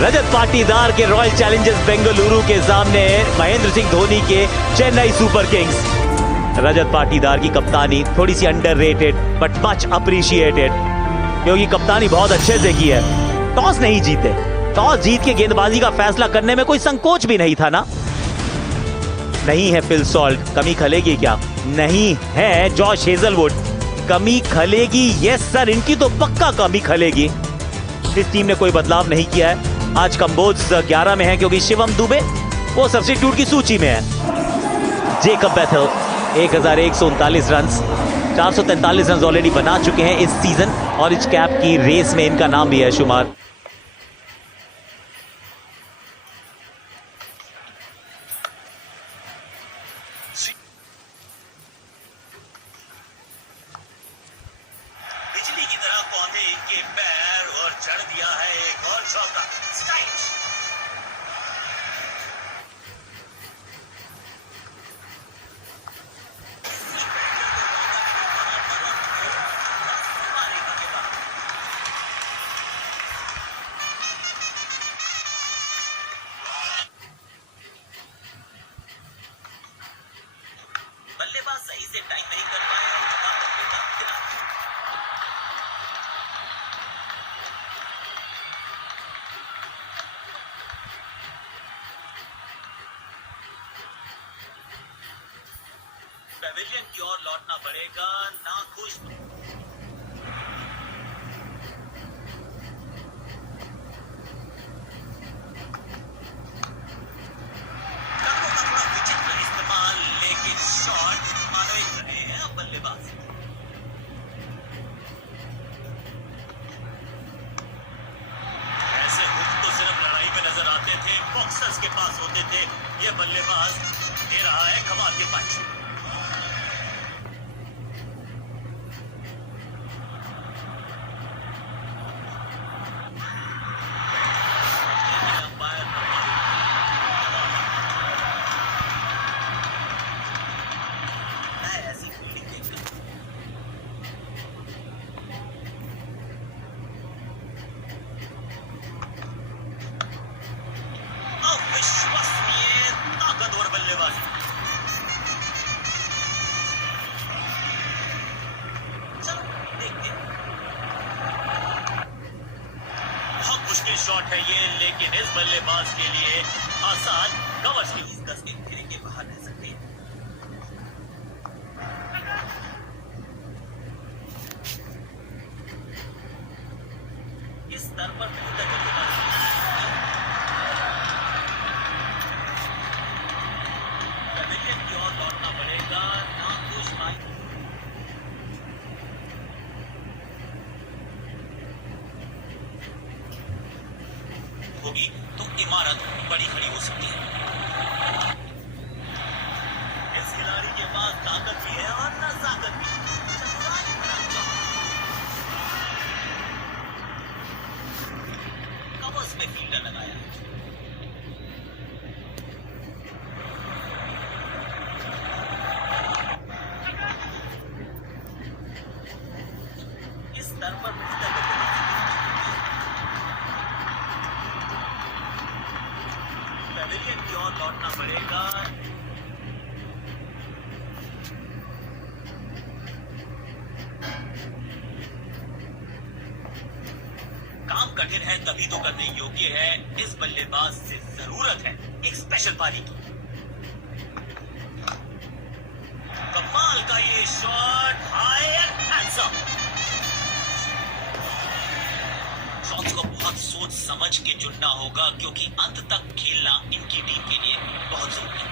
रजत पाटीदार के royal Challengers Bengaluru के सामने महेंद्र सिंह धोनी के चेन्नई सुपर किंग्स। रजत पाटीदार की कप्तानी थोड़ी सी अंडररेटेड बट मच अप्रिशिएटेड, क्योंकि कप्तानी बहुत अच्छे से की है। टॉस नहीं जीते, टॉस जीत के गेंदबाजी का फैसला करने में कोई संकोच भी नहीं था ना। नहीं है फिल सॉल्ट, कमी खलेगी क्या? नहीं है जॉश हेजलवुड, कमी खलेगी? यस सर, इनकी तो पक्का कमी खलेगी। इस टीम ने कोई बदलाव नहीं किया है। आज कंबोज 11 में है क्योंकि शिवम दुबे वो सब्स्टिट्यूट की सूची में है। Jacob Bethel 1139 run, 443 run already बना चुके हैं इस सीजन, ऑरेंज कैप की रेस में इनका नाम भी है शुमार। बिजली की तरह पौधे इनके पैर और चढ़ दिया है एक और चौका। स्ट्राइक। बल्लेबाज सही से टाइम नहीं कर पाए और लगा बल्ले का किनारा। पेविलियन की ओर लौटना पड़ेगा। नाखुश कदमों का थोड़ा विचित्र इस्तेमाल, लेकिन शॉट मानो एक रहे हैं अब बल्लेबाज। ऐसे हुक तो सिर्फ लड़ाई में नजर आते थे, बॉक्सर्स के पास होते थे। ये बल्लेबाज दे रहा है कमाल के पंच। ऐसी फील्डिंग देखकर अविश्वसनीय ताकतवर बल्लेबाजी। चलो देखते हैं। बहुत मुश्किल शॉट है ये, लेकिन इस बल्लेबाज के लिए आसान। कवच के 10 के घेरे के बाहर रह सकते हैं। इस स्तर पर बेहतर बल्लेबाजी पेविलियन की ओर लौटना पड़ेगा। नाखुश भाई होगी तो इमारत बड़ी खड़ी हो सकती है। इस खिलाड़ी के पास ताकत भी है और नजाकत भी। चतुराई भरा चौका। कवर्स में फील्डर लगाया। इस स्तर पर बेहतर बल्लेबाजी पेविलियन की ओर लौटना पड़ेगा। काम कठिन है तभी तो करने योग्य है। इस बल्लेबाज से जरूरत है एक स्पेशल पारी की। कमाल का ये shot, high and handsome. Shots को बहुत सोच समझ के चुनना होगा, क्योंकि अंत तक खेलना इनकी टीम के लिए बहुत जरूरी है।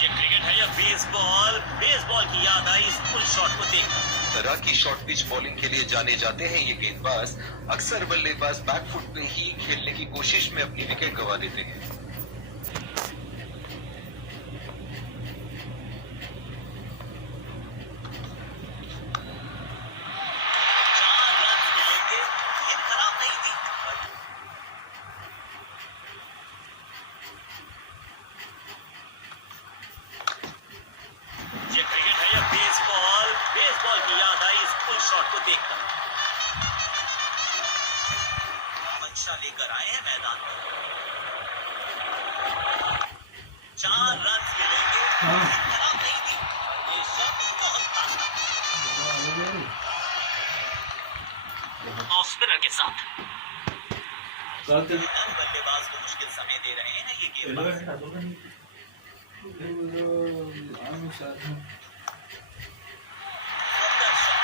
ये क्रिकेट है या बेसबॉल? बेसबॉल की याद आई इस फुल शॉट को देखकर। तरह की शॉर्ट पिच बॉलिंग के लिए जाने जाते हैं ये गेंदबाज। अक्सर बल्लेबाज बैकफुट पे ही खेलने की कोशिश में अपनी विकेट गंवा देते हैं। बेसबॉल की याद आई इस फुल शॉट को देखकर। तमाशा लेकर आए हैं मैदान पर। 4 रन मिलेंगे, खराब नहीं थी, ये शॉट बहुत खास था। ऑफ स्पिनर के साथ बल्लेबाज को मुश्किल समय दे रहे हैं ये गेंदबाज। सुंदर शॉट,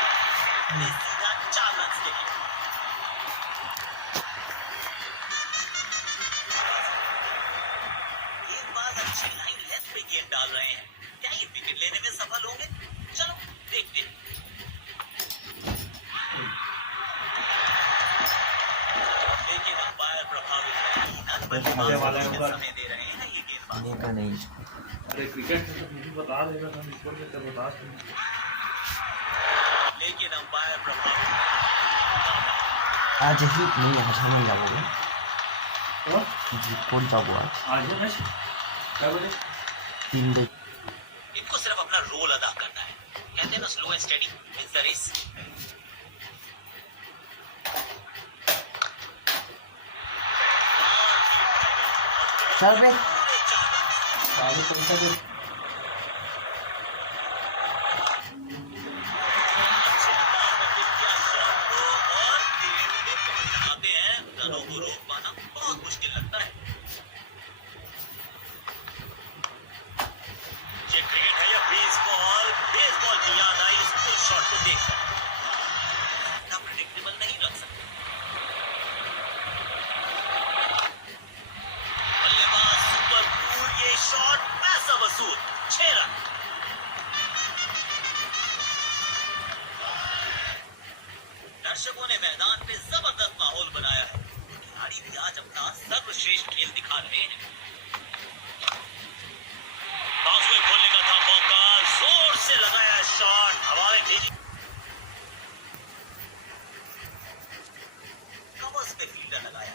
सीधा 4 रन के लिए। गेंदबाज अच्छी लाइन लेंथ पे गेंद डाल रहे हैं, क्या ये विकेट लेने में सफल होंगे? चलो देखते हैं। लेकिन अंपायर प्रभावित समय दे रहे हैं ये गेंदबाज। नहीं अरे क्रिकेट तो मुझे बता देगा था, इसको क्या तो बता दूं। लेकिन अंपायर प्रभावित आज ही नहीं हसाने जाओगे तो जी कौन जाओगे आज है मैच क्या बोले 3 बजे इनको सिर्फ अपना रोल अदा करना है, कहते हैं ना slow and steady wins the race. चल बे आगे कौन सा दे रनों को रोक पाना बहुत मुश्किल लगता है। ये क्रिकेट है या बेसबॉल? बेसबॉल की याद आई इस पुल शॉट को देखकर। इतना प्रेडिक्टेबल नहीं रख सकते। बल्लेबाज सुपर कूल, ये शॉट पैसा वसूल, 6 रन। दर्शकों ने मैदान पे जबरदस्त माहौल बनाया है, खिलाड़ी भी आज अपना सर्वश्रेष्ठ खेल दिखा रहे हैं। बाउंसवे खोलने का था मौका, जोर से लगाया शॉट, हवा में भेजी, कवर्स पे फील्डर लगाया।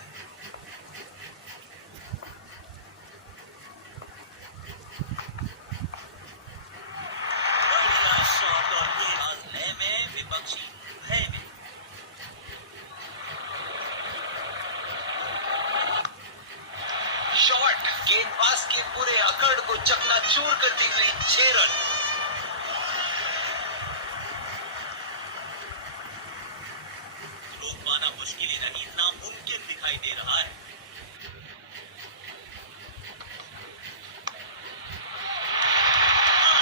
बढ़िया शॉट और गेंदबाज लय में, विपक्षी भय में। शॉट गेंदबाज के पूरे अकड़ को चकनाचूर करती हुई 6 रन। रोक पाना मुश्किल ही नहीं, नामुमकिन दिखाई दे रहा है।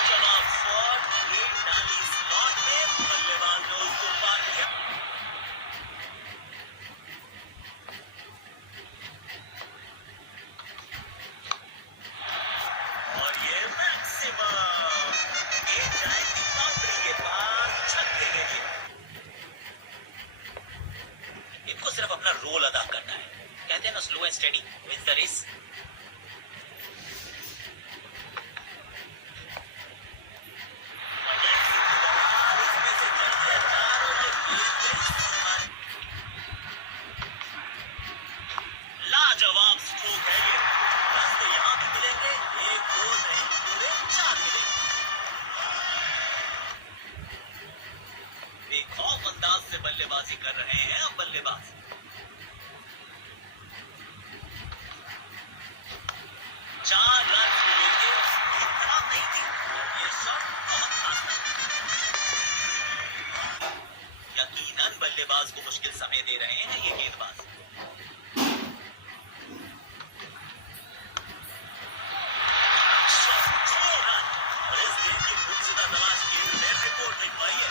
जवाब शॉट, गेंद डाली स्लॉट में, बल्लेबाज ने उसको पार किया। और ये मैक्सिमम गेंद जाएगी बाउंड्री के पास, छक्के के लिए। इनको सिर्फ अपना रोल अदा करना है, कहते हैं ना slow and steady wins the race. लाजवाब स्ट्रोक है ये, रास्ते यहां भी मिलेंगे, 1 2 नहीं पूरे 4 मिलेंगे। बेखौफ अंदाज से बल्लेबाजी कर रहे हैं अब बल्लेबाज। 4 रन मिलेंगे, खराब नहीं थी, ये शॉट बहुत खास था। यकीनन बल्लेबाज को मुश्किल समय दे रहे हैं ये गेंदबाज।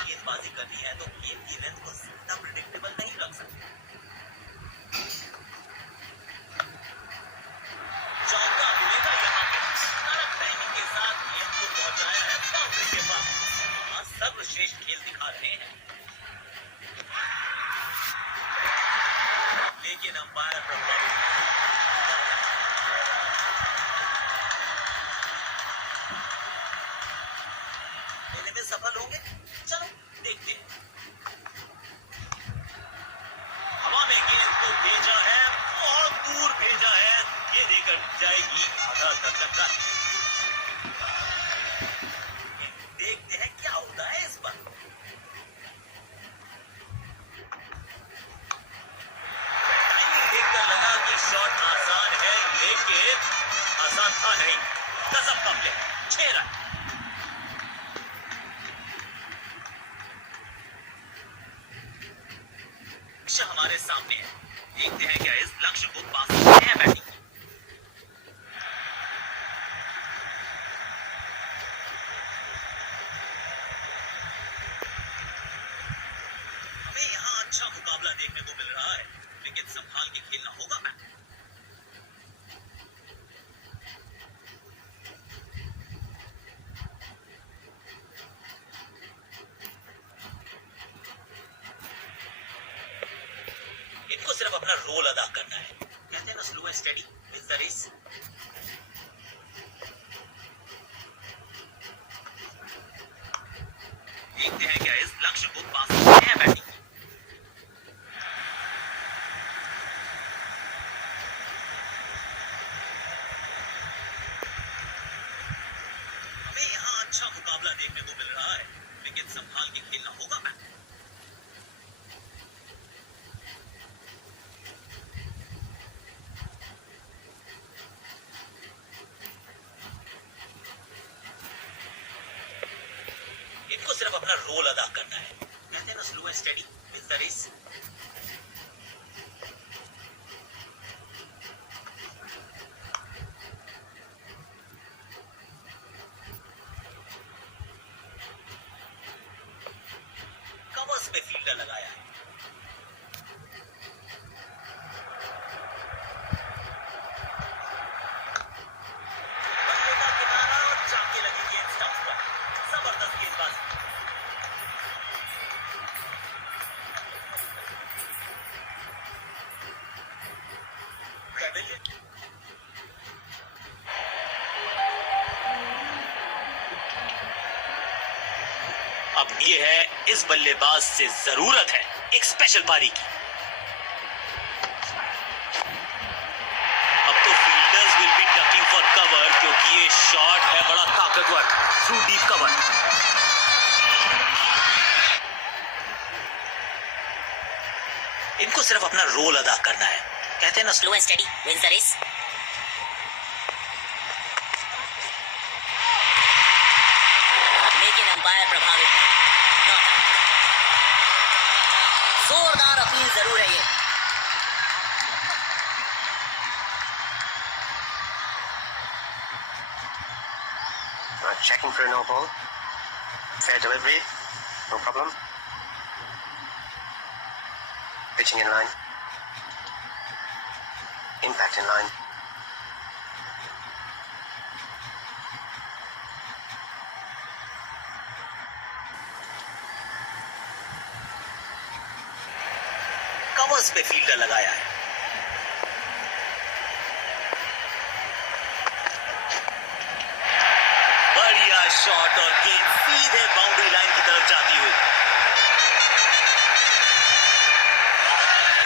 गेंदबाजी करनी है तो गेम की लेंथ को इतना प्रेडिक्टेबल नहीं रख सकते। चौका मिलेगा यहाँ पे, कड़क टाइमिंग के साथ गेंद को पहुंचाया है बाउंड्री के पास। आज सर्वश्रेष्ठ खेल दिखा रहे हैं, लेकिन अंपायर प्रभावित लेने में सफल होंगे। चलो देखते हैं। हवा में गेंद को भेजा है, बहुत दूर भेजा है, ये देकर जाएगी आधा दर्जन रन। देखते हैं क्या होता है इस बार। टाइमिंग देखकर हमारे सामने है। देखते हैं क्या इस लक्ष्य को पा सकते हैं बैटिंग। हमें यहाँ अच्छा मुकाबला देखने को मिल रहा है। विकेट संभाल के खेलना होगा बैट। इनको सिर्फ अपना रोल अदा करना है। कहते हैं ना slow and steady wins the race. देखते हैं क्या इस लक्ष्य को पा सकते हैं बैटिंग। हमें यहाँ अच्छा मुकाबला देखने को मिल रहा है। विकेट संभाल के खेलना होगा बैट। इनको सिर्फ अपना रोल अदा करना है। कहते हैं ना slow and steady wins the race. Covers पे फील्डर लगाया है। बल्ले का किनारा और चाके लगी गेंद स्टंप्स पर। जबरदस्त गेंदबाजी। पेविलियन अब ये है इस बल्लेबाज से जरूरत है एक स्पेशल पारी की। अब तो fielders will be ducking for cover क्योंकि ये शॉट है बड़ा ताकतवर थ्रू डीप कवर। इनको सिर्फ अपना रोल अदा करना है। कहते हैं ना slow and steady wins the race. लेकिन अंपायर प्रभावित नहीं। जोरदार अपील जरूर है ये। Checking for a no ball. Fair delivery. No problem. Pitching in line. Impact in line. Covers पे फील्डर लगाया है। बढ़िया शॉट और गेंद सीधे बाउंड्री लाइन की तरफ जाती हुई।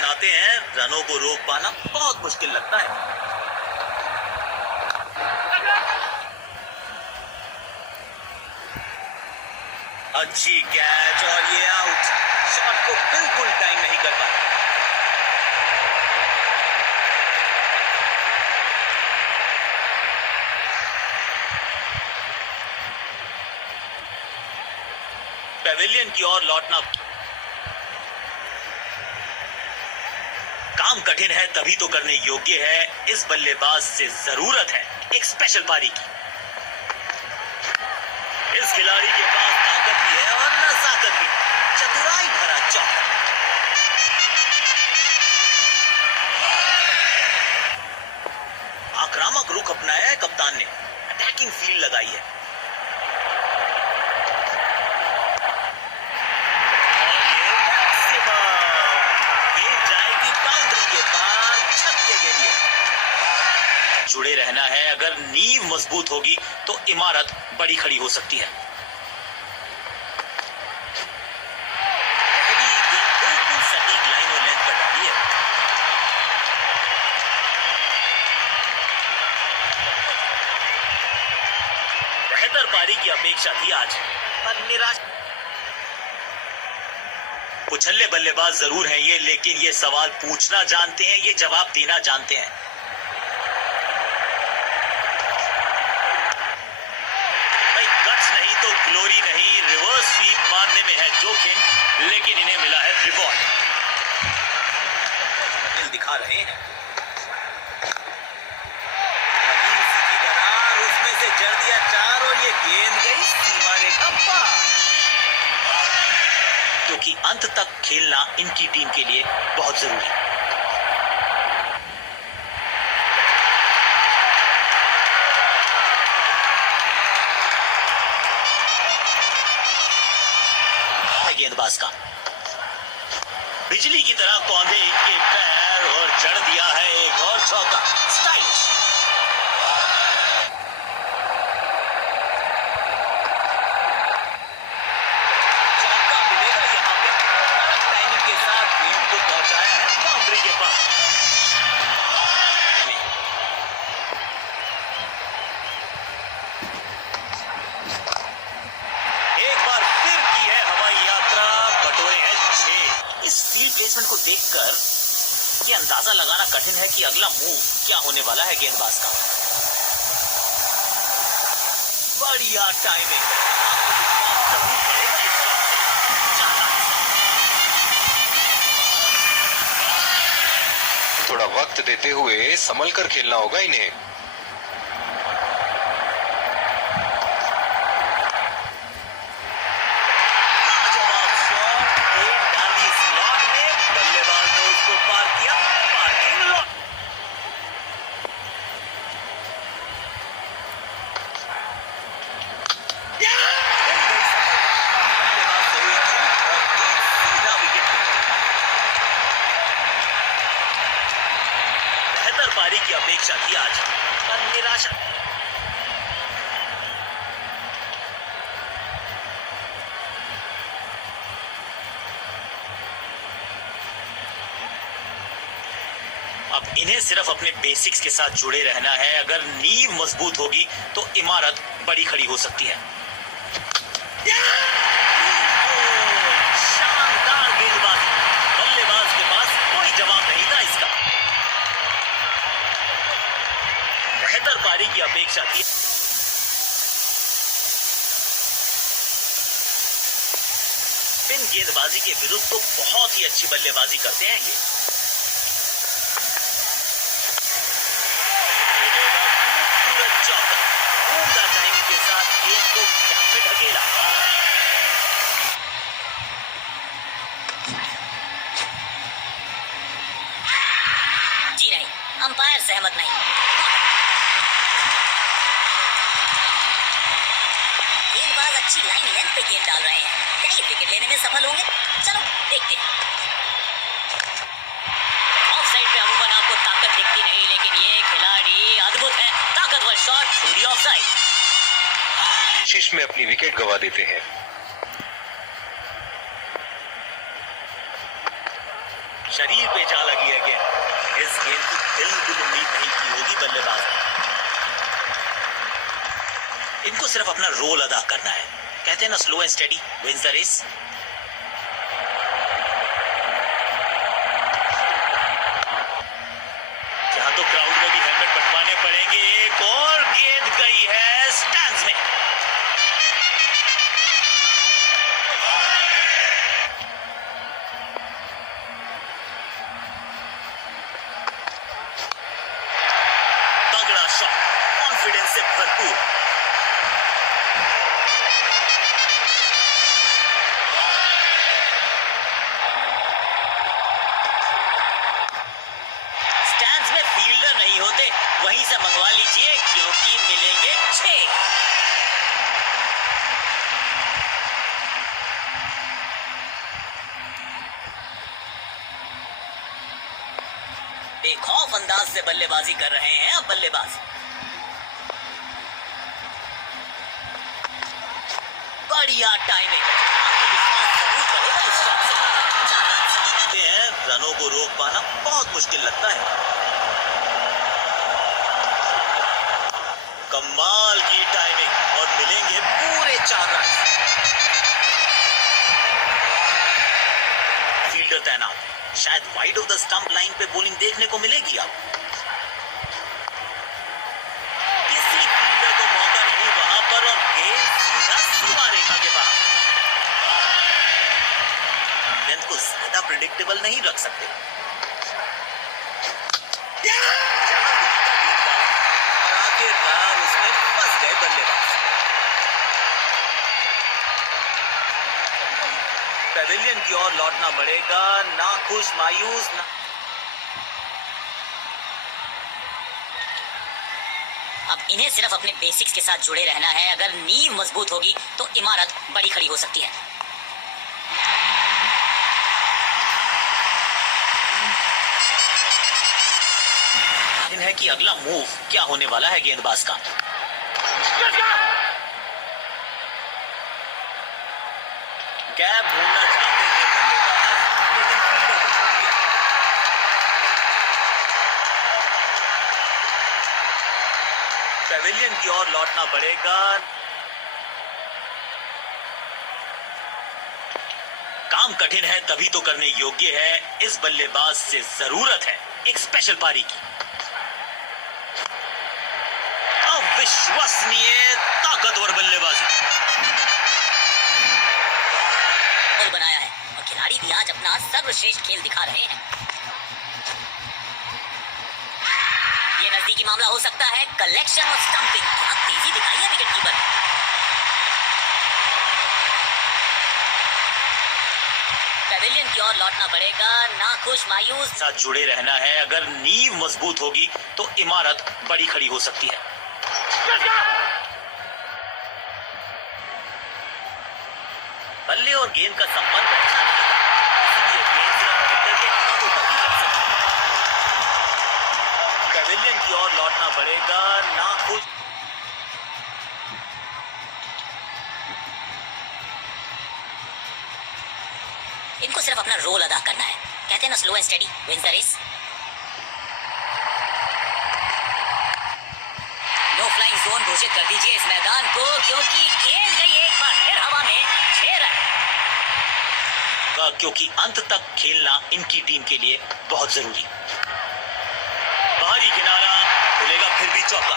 नाते हैं रनों को रोक पाना बहुत मुश्किल लगता है। अच्छी कैच और ये आउट। शॉट को बिल्कुल टाइम नहीं कर पाया। पेविलियन की ओर लौटना काम कठिन है तभी तो करने योग्य है। इस बल्लेबाज से जरूरत है एक स्पेशल पारी की। इस खिलाड़ी के पास ताकत भी है और नजाकत भी। चतुराई भरा चौका। आक्रामक रुख अपनाया है कप्तान ने। अटैकिंग फील्ड लगाई है। जुड़े रहना है। अगर नींव मजबूत होगी तो इमारत बड़ी खड़ी हो सकती है। बिल्कुल सटीक लाइन और लेंथ पर डाली है। बेहतर पारी की अपेक्षा थी आज, पर निराश। उछल्ले बल्लेबाज जरूर हैं ये, लेकिन ये सवाल पूछना जानते हैं, ये जवाब देना जानते हैं। नहीं तो ग्लोरी नहीं, रिवर्स स्वीप मारने में है जोखिम, लेकिन इन्हें मिला है रिवॉर्ड। दिखा रहे हैं। वहीं उसी की दरार, उसमें से जड़ दिया 4 और ये गेंद गई सीमा रेखा पार। क्योंकि अंत तक खेलना इनकी टीम के लिए बहुत जरूरी है। गेंदबाज का बिजली की तरह कौंधे के पैर और जड़ दिया है एक और चौका। स्टाइलिश। चौका मिलेगा यहां पे। टाइमिंग के साथ गेंद को पहुंचाया है बाउंड्री के पास। एक बार फिर की है हवाई यात्रा, बटोरे हैं 6। इस फील्ड प्लेसमेंट को देखकर ये अंदाजा लगाना कठिन है कि अगला मूव क्या होने वाला है गेंदबाज का। बढ़िया टाइमिंग। जरूर करेगा इस शॉट से। थोड़ा वक्त देते हुए संभल कर खेलना होगा इन्हें। लाजवाब शॉट, एक डाली स्लॉट में, बल्लेबाज ने उसको पार किया। Parking lot. बल्लेबाज से हुई चूक और एक सीधा विकेट। बेहतर पारी की अपेक्षा थी आज, पर निराशा। अब इन्हें सिर्फ अपने बेसिक्स के साथ जुड़े रहना है। अगर नींव मजबूत होगी तो इमारत बड़ी खड़ी हो सकती है। शानदार गेंदबाजी। बल्लेबाज के पास कोई जवाब नहीं था इसका। बेहतर पारी की अपेक्षा थी। स्पिन गेंदबाजी के विरुद्ध तो बहुत ही अच्छी बल्लेबाजी करते हैं ये। खूबसूरत चौका। उम्दा टाइमिंग के साथ गेंद को कैप में ढकेला। जी नहीं, अंपायर सहमत नहीं। गेंदबाज अच्छी लाइन लेंथ पे गेंद डाल रहे हैं। क्या ये विकेट लेने में सफल होंगे? चलो देखते हैं। ऑफ साइड पे अमूमन आपको ताकत दिखती नहीं, लेकिन ये खिलाड़ी अद्भुत है। ताकतवर शॉट पूरी ऑफ साइड। कोशिश में अपनी विकेट गंवा देते हैं। शरीर पे जा लगी है गेंद। इस गेंद की बिल्कुल उम्मीद नहीं की होगी बल्लेबाज ने। इनको सिर्फ अपना रोल अदा करना है। कहते हैं ना, slow and steady wins the race. यहाँ तो क्राउड में भी हेलमेट बंटवाने पड़ेंगे। एक और गेंद गई है स्टैंड्स में। तगड़ा शॉट, कॉन्फिडेंस से भरपूर। स्टैंड्स में फील्डर नहीं होते, वहीं से मंगवा लीजिए, क्योंकि मिलेंगे 6। बेखौफ अंदाज से बल्लेबाजी कर रहे हैं अब बल्लेबाज। बढ़िया टाइमिंग। जरूर करेगा इस शॉट से। जानते हैं, रनों को रोक पाना बहुत मुश्किल लगता है। कमाल की टाइमिंग और मिलेंगे पूरे 4 रन। फील्डर तैनात। शायद wide of the stump line पे बॉलिंग देखने को मिलेगी अब। किसी फील्डर को मौका नहीं वहां पर और गेंद सीधा सीमा रेखा के बाहर। गेंद को ज्यादा प्रिडिक्टेबल नहीं रख सकते। पेविलियन की ओर लौटना पड़ेगा, ना खुश मायूस ना। अब इन्हें सिर्फ अपने बेसिक्स के साथ जुड़े रहना है। अगर नींव मजबूत होगी तो इमारत बड़ी खड़ी हो सकती है। है कि अगला मूव क्या होने वाला है गेंदबाज का। गैप ढूंढना चाहते थे बल्लेबाज, लेकिन फील्डर को ढूंढ लिया। पेविलियन की ओर लौटना पड़ेगा। काम कठिन है तभी तो करने योग्य है। इस बल्लेबाज से जरूरत है एक स्पेशल पारी की। अविश्वसनीय ताकतवर बल्लेबाजी बनाया है और खिलाड़ी भी आज अपना सर्वश्रेष्ठ खेल दिखा रहे हैं। ये नजदीकी मामला हो सकता है। कलेक्शन और स्टंपिंग, क्या तेजी दिखाई है विकेट कीपर ने। पेविलियन की ओर लौटना पड़ेगा, ना खुश मायूस साथ जुड़े रहना है। अगर नींव मजबूत होगी तो इमारत बड़ी खड़ी हो सकती है। बल्ले और गेंद का संपर्क अच्छा नहीं था, इसलिए गेंद सिर्फ विकेट के हाथों तक ही लग सकी। पेविलियन की ओर लौटना पड़ेगा, ना खुश। इनको सिर्फ अपना रोल अदा करना है। कहते हैं ना, slow and steady wins the race. No flying zone घोषित कर दीजिए इस मैदान को, क्योंकि गेंद गई एक बार फिर हवा में 6 रन। क्योंकि अंत तक खेलना इनकी टीम के लिए बहुत जरूरी। बाहरी किनारा खुलेगा, फिर भी चौका।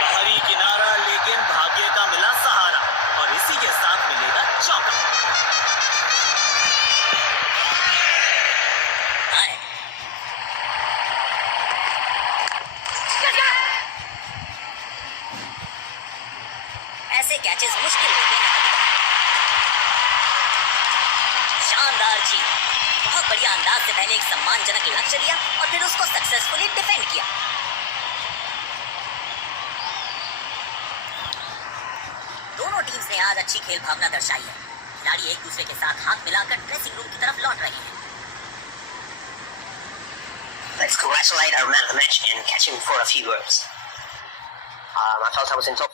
बाहरी किनारा, लेकिन भाग्य का मिला सहारा और इसी के साथ मिलेगा चौका। ऐसे कैचेस मुश्किल होते हैं कभी कभी। शानदार जीत, बहुत बढ़िया अंदाज से पहले एक सम्मानजनक लक्ष्य लिया और फिर उसको सक्सेसफुली डिफेंड किया। दोनों टीम्स ने आज अच्छी खेल भावना दर्शाई है। खिलाड़ी एक दूसरे के साथ हाथ मिलाकर ड्रेसिंग रूम की तरफ लौट रहे हैं। Let's congratulate our man of the match and catch him for a few words. I felt I was in top